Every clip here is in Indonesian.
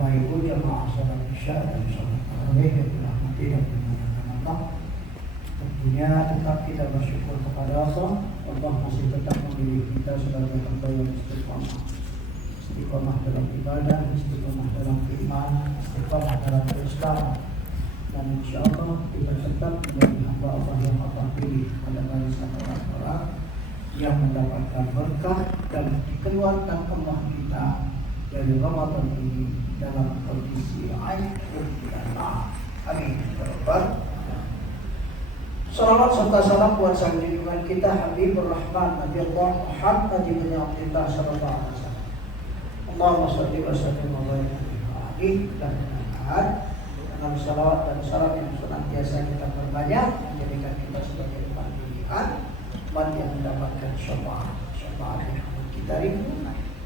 Bapak Ibu jamaah salat Isya dan salat tarawih yang dirahmati dan dimuliakan Allah. Tentunya tetap kita bersyukur kepada Allah. Allah masih tetap memilih kita sebagai hamba yang istiqomah dalam ibadah, istiqomah dalam iman, istiqomah dalam Islam, dan insya Allah kita tetap menjadi hamba Allah yang Allah pilih pada barisan orang-orang yang mendapatkan berkah dan dikeluarkan Allah kita dari Ramadan ini dalam kondisi aib dan taat. Amin. Salawat serta salam buat sang junjungan kita Habibur Rahman Nabi Allah Muhammad ibn Abdullah sallallahu alaihi wasallam. Allahumma shalli wa sallim wa barik alaihi dan dengan salawat dan salam yang senantiasa kita perbanyak menjadikan kita sebagai pilihan umat yang mendapatkan syafaat yang kita rindu,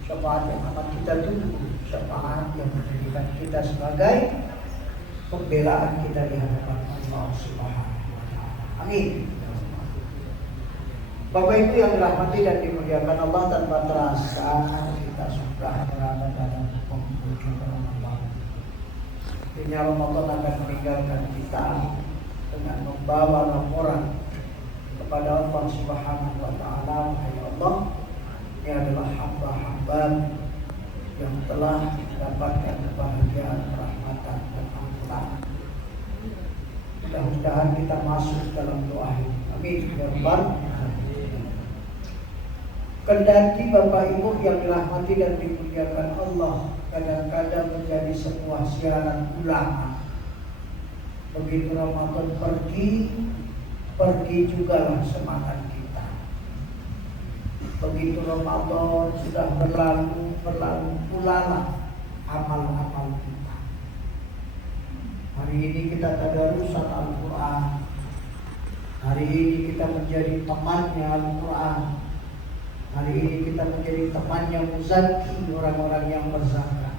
syafaat yang amat kita tunggu, syafaat yang menjadikan kita sebagai pembelaan kita di hadapan Allah Subhanahu wa taala. Amin. Bapak Ibu yang dirahmati dan dimuliakan Allah, tanpa terasa kita sudah berada dalam penghujung Ramadan. Artinya Ramadan akan meninggalkan kita dengan membawa laporan kepada Allah Subhanahu wa taala. Wahai Allah, ini adalah hamba-hamba yang telah mendapatkan kebahagiaan, rahmatan dan ampunan. Mudah-mudahan kita masuk dalam doa ini. Amin. Ya Rabbal alamin. Kendati Bapak Ibu yang dirahmati dan dimuliakan Allah, kadang-kadang menjadi sebuah siaran ulama. Begitu Ramadan pergi jugalah semangat kita. Begitu Ramadan sudah berlalu pulalah amal-amal kita. Hari ini kita tadarusan Al-Quran. Hari ini kita menjadi temannya Al-Quran. Hari ini kita menjadi temannya muzaki, orang-orang yang berzakat.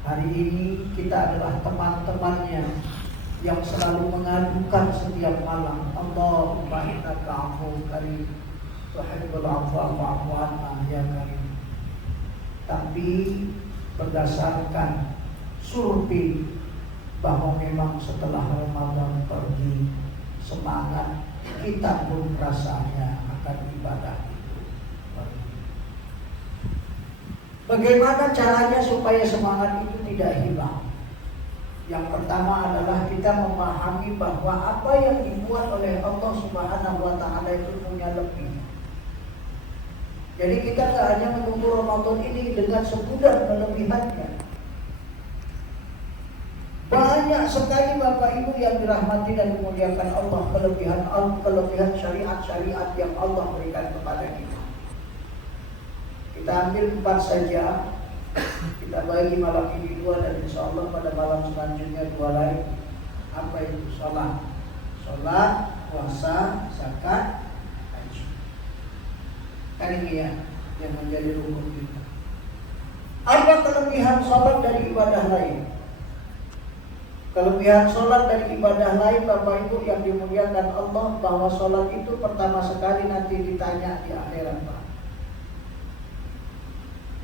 Hari ini kita adalah teman-temannya yang selalu mengadukan setiap malam, Allahumma innaka afuwwun karim tuhibbul afwa fa'fu anna ya karim. Tapi berdasarkan survei bahwa memang setelah Ramadan pergi, semangat kita pun rasanya akan ibadah itu. Bagaimana caranya supaya semangat itu tidak hilang? Yang pertama adalah kita memahami bahwa apa yang dibuat oleh Allah Subhanahu wa taala itu punya lebih. Jadi kita tidak hanya menunggu Ramadan ini dengan segudang kelebihannya. Banyak sekali Bapak Ibu yang dirahmati dan dimuliakan Allah, kelebihan syariat-syariat yang Allah berikan kepada kita. Kita ambil 4 saja. Kita bagi malam ini 2 dan insya Allah pada malam selanjutnya 2 lain. Apa itu? Sholat, puasa, zakat, haji. Kan ini ya yang menjadi rukun kita. Apa kelebihan sholat dari ibadah lain? Kelebihan sholat dari ibadah lain Bapak Ibu yang dimuliakan Allah, bahwa sholat itu pertama sekali nanti ditanya di akhirat Pak.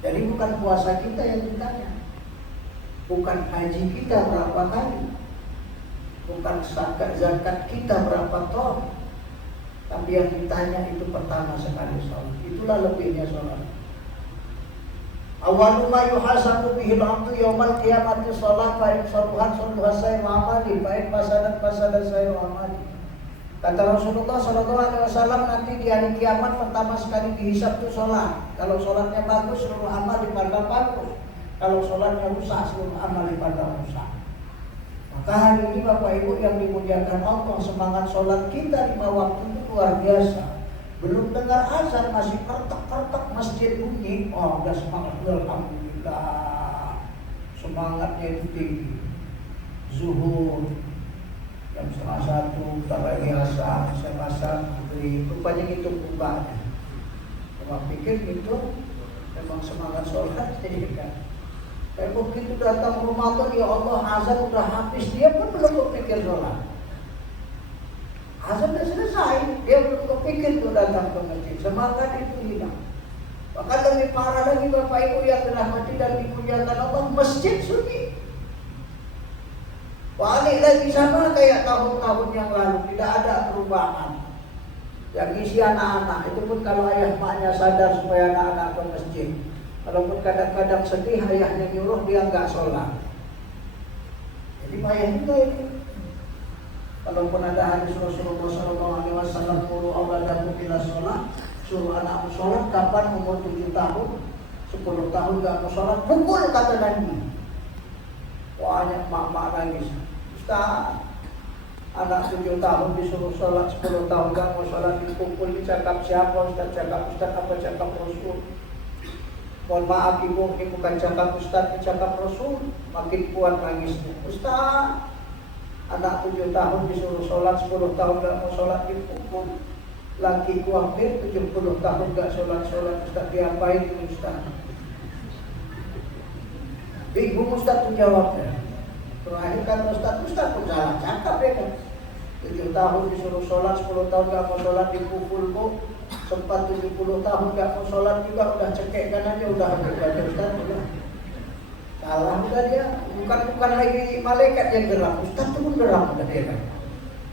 Jadi bukan puasa kita yang ditanya, bukan haji kita berapa kali, bukan zakat kita berapa ton, tapi yang ditanya itu pertama sekali sholat. Itulah lebihnya sholat. Awwalu ma yuhasabu bihi al-'abdu yaumal qiyamati shalat, fa in saluhat saluha sayru amali, fa in fasadat sayru amali. Kata Rasulullah sallallahu alaihi wasallam, nanti di hari kiamat pertama sekali dihisab itu salat. Kalau salatnya bagus, seluruh amal dipandang bagus. Kalau salatnya rusak, seluruh amal dipandang rusak. Maka hari ini Bapak Ibu yang dimuliakan Allah, semangat salat kita 5 waktu itu luar biasa. Belum dengar azan masih pertek-pertek masjid bunyi, oh udah semangat, alhamdulillah. Semangatnya itu tinggi. Zuhur jam 1:30, tarawih asar, asar maghrib, rupanya itu ubahnya. Orang pikir itu memang semangat sholat jadi kan. Tapi begitu datang Ramadan, ya Allah azan udah habis, dia pun belum berpikir sholat. Azan sudah selesai, dia belum kepikir untuk datang ke masjid. Semangat itu hilang. Bahkan lebih parah lagi Bapak Ibu yang dirahmati dan dimuliakan Allah, masjid sunyi. Balik lagi sama kayak tahun-tahun yang lalu, tidak ada perubahan. Yang isi anak-anak, itu pun kalau ayah maknya sadar supaya anak-anak ke masjid. Walaupun kadang-kadang sedih, ayahnya nyuruh dia nggak sholat. Jadi payah juga ini. Walaupun ada hadis Rasulullah SAW, suruh auladakum ila sholat, suruh anakmu sholat, kapan umur 7 tahun, 10 tahun nggak mau sholat, pukul kata Nabi. Banyak mak-mak nangis. Ustaz, anak 7 tahun disuruh sholat, 10 tahun nggak mau sholat, dipukul, dicakap siapa? Ustaz cakap Ustaz apa cakap Rasul? Mohon maaf ibu, ini bukan cakap Ustaz, ini cakap Rasul. Makin kuat nangisnya. Ustaz, anak 7 tahun disuruh sholat, 10 tahun gak mau sholat, dipukul. Laki kuatir 70 tahun gak sholat-sholat. Ustaz diapain ini Ustaz? Bingung Ustaz tuh jawabnya. Terakhir kata Ustaz pun salah cakap ya kan. 7 tahun disuruh sholat, 10 tahun gak mau sholat, dipukul kok. Sempat 70 tahun gak mau sholat juga, udah cekek kan aja, udah ada Ustaz udah. Salah udah dia, bukan lagi malaikat yang geram, Ustaz itu pun geram udah dia kan.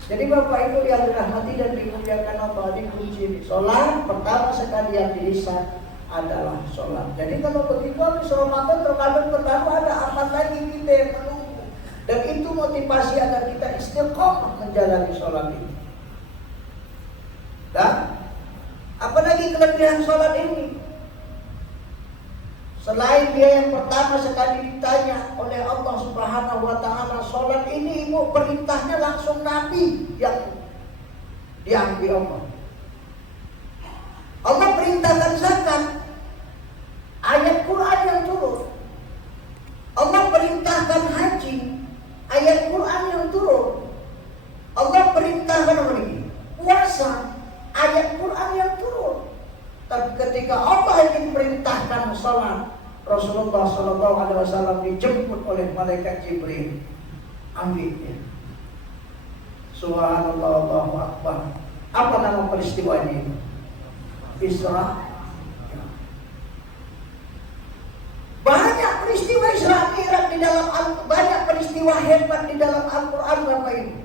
Jadi Bapak Ibu yang dirahmati dan dimuliakan Allah, ini kunci sholat pertama sekali yang dilisan adalah sholat. Jadi kalau begitu habis Ramadan berlalu ada amal lagi kita yang menunggu. Dan itu motivasi agar kita istiqomah menjalani sholat ini. Dan apalagi kelebihan sholat ini, selain dia yang pertama sekali ditanya oleh Allah Subhanahu wa Ta'ala, sholat ini ibu perintahnya langsung Nabi yang diambil Allah. Allah perintahkan zakat, ayat Quran yang turun. Allah perintahkan haji, ayat Quran yang turun. Allah perintahkan apa lagi? Puasa, ayat Quran yang turun. Tapi ketika Allah ingin perintahkan salat, Rasulullah SAW dijemput oleh malaikat Jibril. Ambilnya. Subhanallah, Allahu Akbar. Apa nama peristiwa ini? Isra. Banyak peristiwa Isra Mi'raj di dalam banyak peristiwa hebat di dalam Al-Quran Bapak Ibu.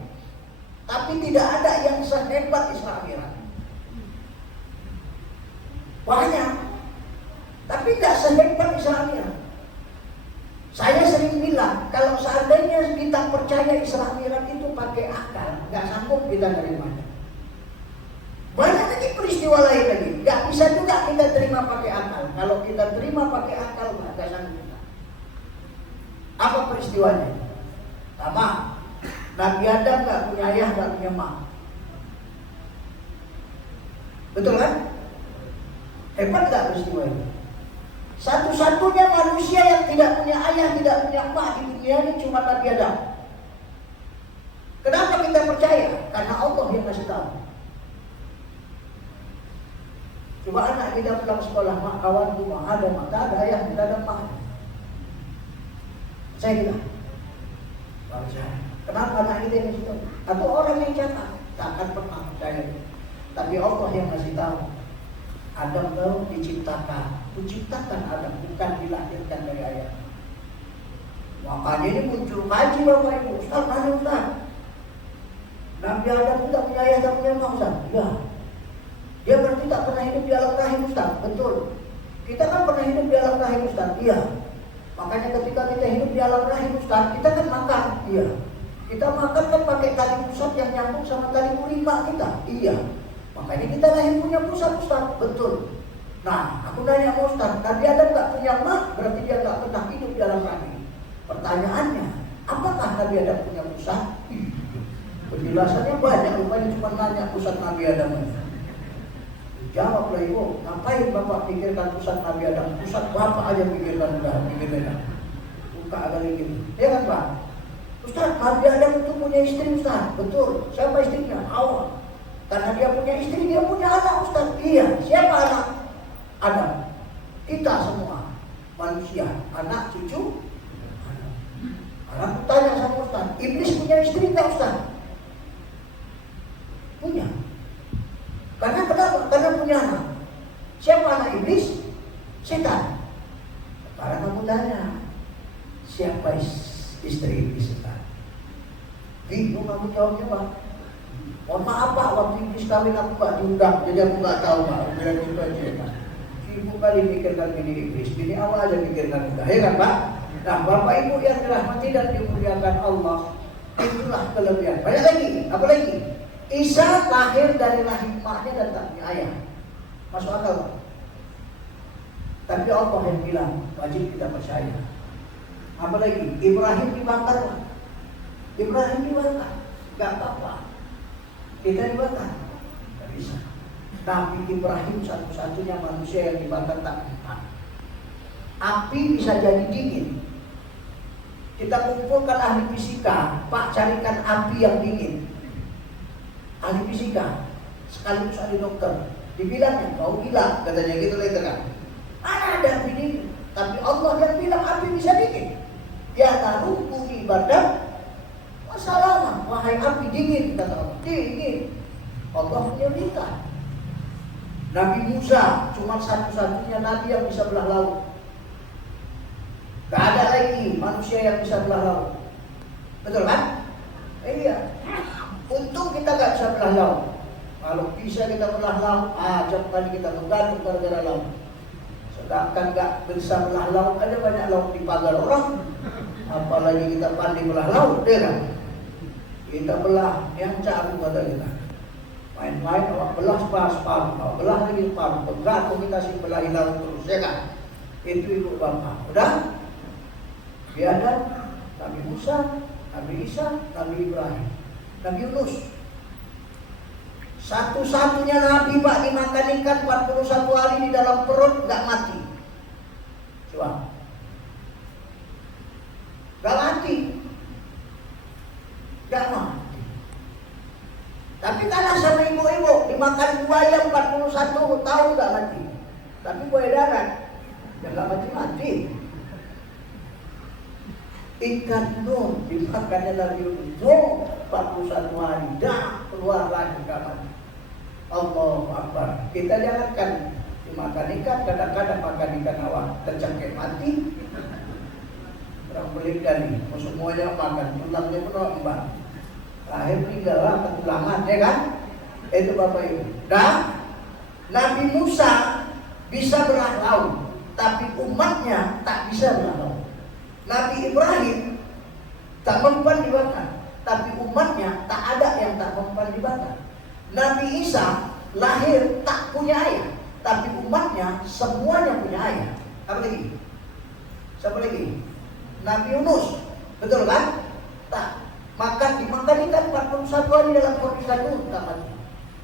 Tapi tidak ada yang sehebat Isra Mi'raj. Banyak, tapi tidak sehebat Isra Mi'raj. Saya sering bilang, kalau seandainya kita percaya Isra Mi'raj itu pakai akal, nggak sanggup kita nerimanya. Banyak lagi peristiwa lain lagi, nggak bisa juga kita terima pakai akal. Kalau kita terima pakai akal, nggak sanggup kita. Apa peristiwanya? Sama, Nabi Adam nggak punya ayah, nggak punya mak. Betul kan? Hebat nggak peristiwa ini? Satu-satunya manusia yang tidak punya ayah, tidak punya emak di dunia ini cuma Nabi Adam. Kenapa kita percaya? Karena Allah yang ngasih tahu. Coba anak kita pulang sekolah, mak kawan tuh mak ada, mak tak ada ayah, tidak ada mak. Saya bilang, kenapa anak kita yang ngasih tahu? Atau orang yang catat, tak akan pernah percaya. Tapi Allah yang ngasih tahu. Adam baru diciptakan Adam, bukan dilahirkan dari ayah. Makanya ini muncul kaji Bapak Ibu. Ustaz, mana Ustaz? Nabi Adam tidak punya ayah, tak punya mak Ustaz? Ya. Dia berarti tak pernah hidup di alam rahim Ustaz? Betul. Kita kan pernah hidup di alam rahim Ustaz? Iya. Makanya ketika kita hidup di alam rahim Ustaz, kita kan makan? Iya. Kita makan kan pakai tali pusat yang nyambung sama tali urimah kita? Iya. Makanya kita lahir punya pusat Ustaz, betul. Nah, aku nanya sama Ustaz, Nabi Adam gak punya mak, berarti dia gak pernah hidup di dalam rahim. Pertanyaannya, apakah Nabi Adam punya pusat? Penjelasannya banyak, rupanya cuma nanya pusat Nabi Adam. Jawablah ibu, ngapain bapak pikirkan pusat Nabi Adam? Pusat bapak aja pikirkan, udah pikirkan. Buka ada lagi, ya kan Pak? Ustaz, Nabi Adam itu punya istri Ustaz, betul. Siapa istrinya? Hawa. Karena dia punya istri, dia punya anak Ustaz. Iya, siapa anak? Adam. Kita semua manusia, anak, cucu. Anak tanya sama Ustaz, iblis punya istri tak Ustaz? Punya. Karena kenapa? Karena punya anak. Siapa anak iblis? Setan. Para kamu tanya, siapa istri setan? Bingung kamu jawabnya Pak. Mohon maaf Pak, waktu Iblis kawin aku gak diundang, jadi aku gak tahu Pak. Bilang gitu aja Pak. Ibu kali mikirkan bini Iblis, bini awal aja mikirkan kita, ya kan Pak? Nah Bapak Ibu yang dirahmati dan dimuliakan Allah, itulah kelebihan. Banyak lagi, apa lagi? Isa lahir dari rahim emaknya dan tak punya ayah. Masuk akal Pak? Tapi Allah yang bilang, wajib kita percaya. Apa lagi? Ibrahim dibakar Pak. Ibrahim dibakar, gak apa-apa. Kita dibakar, gak bisa. Nabi Ibrahim satu-satunya manusia yang dibakar tak bisa. Api bisa jadi dingin. Kita kumpulkan ahli fisika, Pak carikan api yang dingin. Ahli fisika, sekaligus ahli dokter. Dibilangnya, kau gila, katanya gitu kan. Ada api dingin, tapi Allah yang bilang api bisa dingin. Ya taruhu ibadah masalah, wahai api dingin, kata Allah, dingin. Allah menyerita. Nabi Musa cuma satu-satunya nabi yang bisa belah laut. Gak ada lagi manusia yang bisa belah laut. Betul kan? Iya. Untung kita gak bisa belah laut. Kalau bisa kita belah laut, jauh kali kita menggantung gara-gara laut. Sedangkan gak bisa belah laut, ada banyak laut dipagar orang. Apalagi kita pandai belah laut, ya kan? Kita belah yang caru kata kita. Main-main awak belah separuh, awak belah lagi separuh. Berat kita sih belah laut terus, ya kan? Itu ibu bapak. Udah? Biadab, Nabi Musa, Nabi Isa, Nabi Ibrahim, Nabi Yunus. Satu-satunya Nabi Pak dimakan ikan 41 hari di dalam perut gak mati. Coba. Gak mati. Gak mati. Tapi kalah sama ibu-ibu, dimakan buaya 41 tahun gak mati. Tapi buaya darat, ya gak mati-mati. Ikan Nuh dimakannya Nabi Nuh 41 hari, dah keluar lagi gak mati. Allahu Akbar. Kita jangankan dimakan ikan, kadang-kadang makan ikan awak tercengkeh mati. Orang beli dari, semuanya makan, tulangnya pun mbak. Lahir tinggal lah ketulangan, ya kan? Itu Bapak Ibu. Dan Nabi Musa bisa belah laut, tapi umatnya tak bisa belah laut. Nabi Ibrahim tak mempan dibakar, tapi umatnya tak ada yang tak mempan dibakar. Nabi Isa lahir tak punya ayah, tapi umatnya semuanya punya ayah. Apa lagi? Siapa lagi? Nabi Yunus, betul kan? Tak. Dimakan ikan 41 hari dalam kondisi tak mati.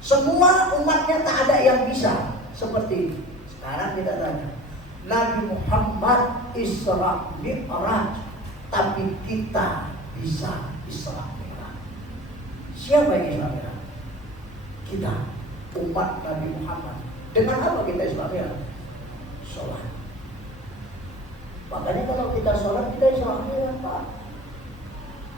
Semua umatnya tak ada yang bisa seperti itu. Sekarang kita tanya, Nabi Muhammad Isra Mi'raj, tapi kita bisa Isra Mi'raj. Siapa yang Isra Mi'raj? Kita, umat Nabi Muhammad. Dengan apa kita Isra Mi'raj? Sholat. Makanya kalau kita sholat, kita Isra Mi'raj Pak.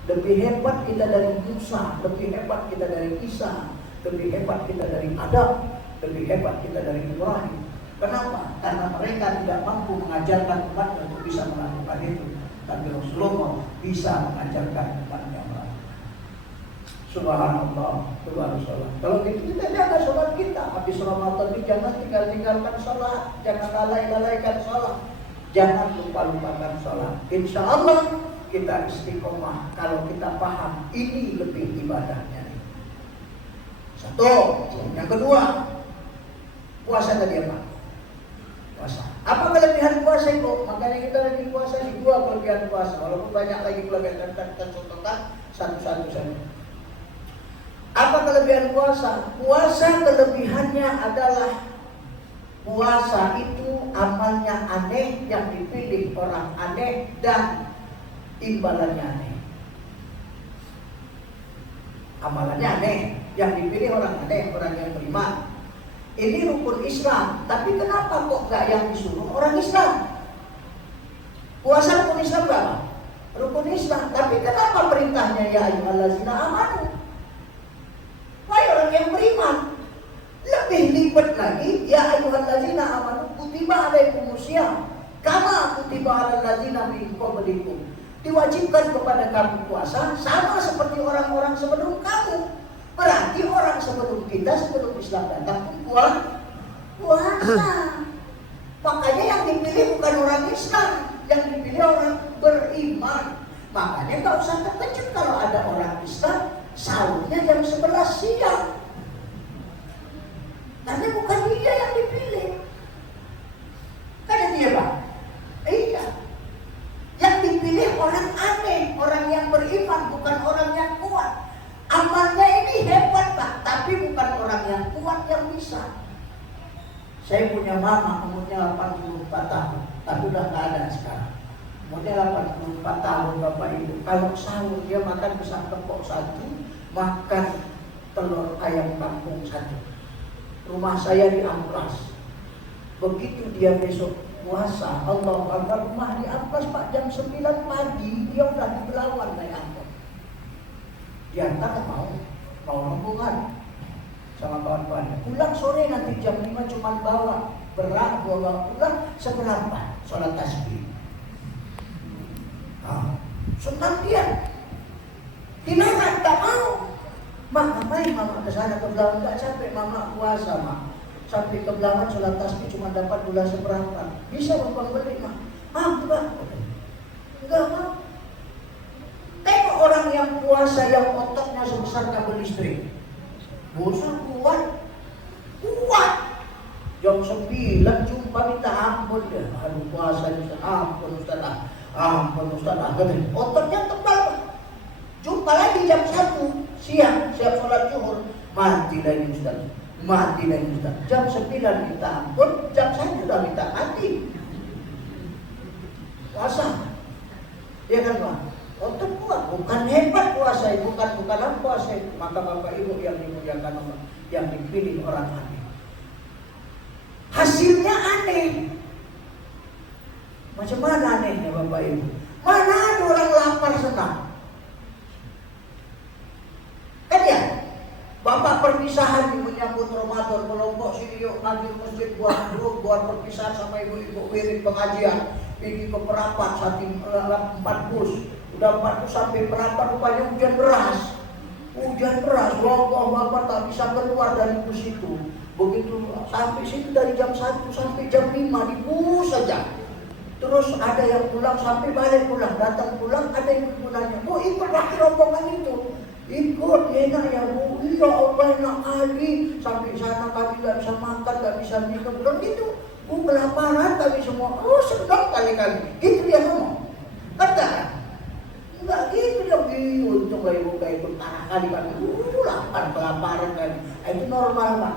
Lebih hebat kita dari Musa, lebih hebat kita dari Isa, lebih hebat kita dari Adam, lebih hebat kita dari Ibrahim. Kenapa? Karena mereka tidak mampu mengajarkan umatnya untuk bisa melakukan itu. Tapi Rasulullah bisa mengajarkan umatnya. Subhanallah, subhanallah. Kalau gitu kita jaga sholat kita. Habis Ramadan ini jangan tinggalkan sholat, jangan lalaikan sholat, jangan lupakan sholat. Insya Allah kita istiqomah kalau kita paham ini lebih ibadahnya. Satu. Yang kedua, puasa tadi apa? Puasa. Apa kelebihan puasa itu? Makanya kita lagi puasa di dua kelebihan puasa. Walaupun banyak lagi kelebihan, kita contohkan satu-satu saja. Apa kelebihan puasa? Puasa kelebihannya adalah puasa itu amalnya aneh, yang dipilih orang aneh, dan imbalannya aneh. Amalannya aneh, yang dipilih orang aneh, orang yang beriman. Ini rukun Islam, tapi kenapa kok gak yang disuruh orang Islam? Puasa rukun Islam berapa? Rukun Islam, tapi kenapa perintahnya ya ayyuhallazina amanu? Wahai orang yang beriman. Lebih lipat lagi, ya ayyuhallazina amanu kutiba kutiba alaikumusiyam kama kutiba alal ladzina min qablikum. Diwajibkan kepada kamu puasa sama seperti orang-orang sebelum kamu. Berarti orang sebelum kita, sebelum Islam datang pun puasa. Makanya yang dipilih bukan orang Islam, yang dipilih orang beriman. Makanya nggak usah terkejut kalau ada orang Islam sahurnya jam 11 siang. Karena bukan dia yang dipilih. Karena dia Pak. Iya. Yang dipilih orang aneh, orang yang beriman, bukan orang yang kuat. Amalnya ini hebat Pak, tapi bukan orang yang kuat yang bisa. Saya punya mama, umurnya 84 tahun, tapi udah nggak ada sekarang. Umurnya 84 tahun Bapak Ibu. Kalau sahur dia makan pisang kepok 1, makan telur ayam kampung 1. Rumah saya di Amplas. Begitu dia besok puasa, Allah Akbar, rumah di Amplas Pak, jam 9 pagi dia udah di Belawan naik angkot. Dia tak mau rombongan sama kawan-kawannya. Pulang sore nanti jam 5 cuma bawa berat, bawa pulang seberapa sholat tasbih. Senang dia. Dilarang tak mau. Mak, ngapain mama kesana ke Belawan? Gak capek mama puasa mak. Sampai ke Belawan sholat tasbih cuma dapat gula seberapa. Bisa bapak beli mak? Enggak mau. Tengok orang yang puasa yang ototnya sebesar kabel listrik. Bosan kuat. Jam 9 jumpa minta ampun dia. Aduh puasa minta ampun Ustaz. Ampun Ustaz. Ototnya tebal. Jumpa lagi jam 1 siang siap sholat zuhur. Mati lagi Ustaz. Jam 9 minta ampun, jam 1 sudah minta mati. Puasa. Dia kan Pak. Otot kuat, bukan hebat puasa, bukanlah puasa. Maka Bapak Ibu yang dimuliakan Allah, yang dipilih orang aneh. Hasilnya aneh. Macam mana anehnya Bapak Ibu? Mana ada orang lapar senang? Kan ya? Bapak perpisahan menyambut Ramadan, kelompok sini yuk ngaji masjid buat grup, buat perpisahan sama ibu-ibu wirid pengajian. Pergi ke Perapat, saat 4 bus. Udah 4 bus sampai Perapat, rupanya hujan deras. Bapak tak bisa keluar dari bus itu. Begitu sampai situ dari jam 1 sampai jam 5 di bus saja. Terus ada yang pulang sampai balik pulang, datang pulang ada yang nanya, "Bu, ikut lagi rombongan itu?" Ikut, enak ya Bu, iya Allah enak kali. Sampai sana kami gak bisa makan, gak bisa minum. Belum gitu, Bu kelaparan kami semua. Oh sedang kali-kali. Gitu dia ngomong. Kata, enggak gitu dia. Untung lah ibu gak ikut tanah kali kami. Lapar, kelaparan kali. Itu normal Pak.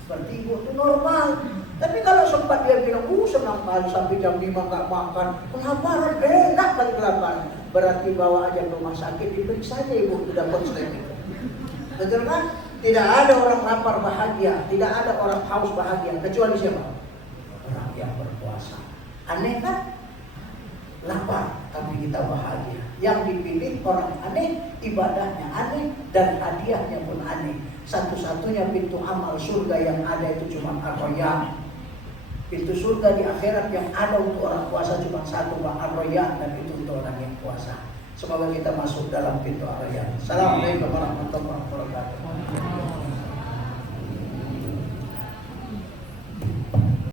Seperti ibu itu normal. Tapi kalau sempat dia bilang, senang kali sampai jam 5 gak makan. Kelaparan, enak kali kelaparan. Berarti bawa aja ke rumah sakit, diperiksa aja ibu, sudah konslet itu. Betul kan? Tidak ada orang lapar bahagia, tidak ada orang haus bahagia, kecuali siapa? Orang yang berpuasa. Aneh kan? Lapar, tapi kita bahagia. Yang dipilih orang aneh, ibadahnya aneh, dan hadiahnya pun aneh. Satu-satunya pintu amal surga yang ada itu cuma ar-royan. Pintu surga di akhirat yang ada untuk orang puasa cuma satu, ar-royan, dan itu untuk orang yang puasa. Semoga kita masuk dalam pintu ar-royan. Assalamualaikum warahmatullahi wabarakatuh.